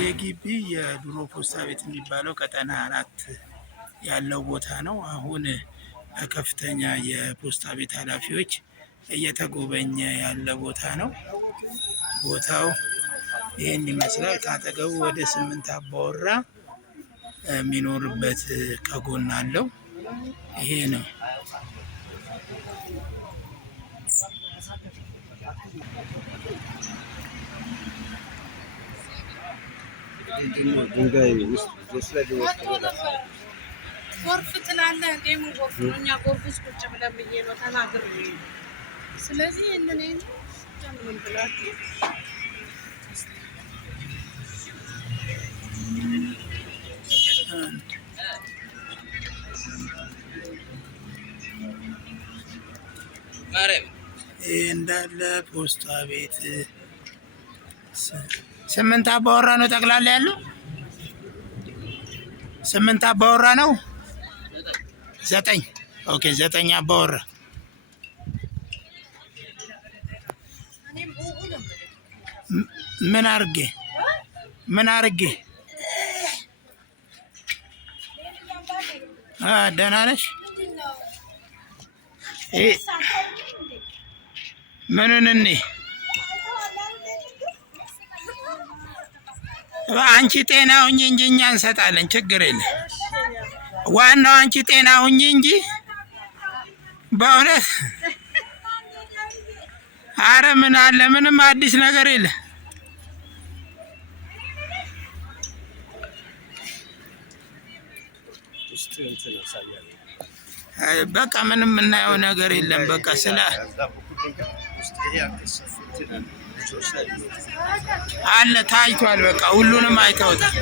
የግቢ የድሮ ፖስታ ቤት የሚባለው ቀጠና 4 ያለው ቦታ ነው። አሁን በከፍተኛ የፖስታ ቤት ኃላፊዎች እየተጎበኘ ያለ ቦታ ነው። ቦታው ይህን ይመስላል። ከአጠገቡ ወደ 8 አባወራ የሚኖርበት ከጎን አለው። ይሄ ነው። ጎርፍ ትላለህ እንዴ? ምን ጎርፍ ነው? እኛ ጎርፍ ውስጥ ቁጭ ብለን ብዬ ነው ተናግሬ። ስለዚህ እኔ ምን ብላችሁ ይህ እንዳለ ፖስታ ቤት 8 አባወራ ነው ጠቅላላ ያለው። 8 አባወራ ነው። 9 ኦኬ፣ 9 አባወራ። ምን አርጌ ደህና ነሽ? ምኑን አንቺ ጤና ሁኚ እንጂ እኛ እንሰጣለን፣ ችግር የለም። ዋናው አንቺ ጤና ሁኚ እንጂ በእውነት። አረ ምን አለ? ምንም አዲስ ነገር የለ። በቃ ምንም የምናየው ነገር የለም። በቃ ስለ አለ ታይቷል። በቃ ሁሉንም አይተውታል።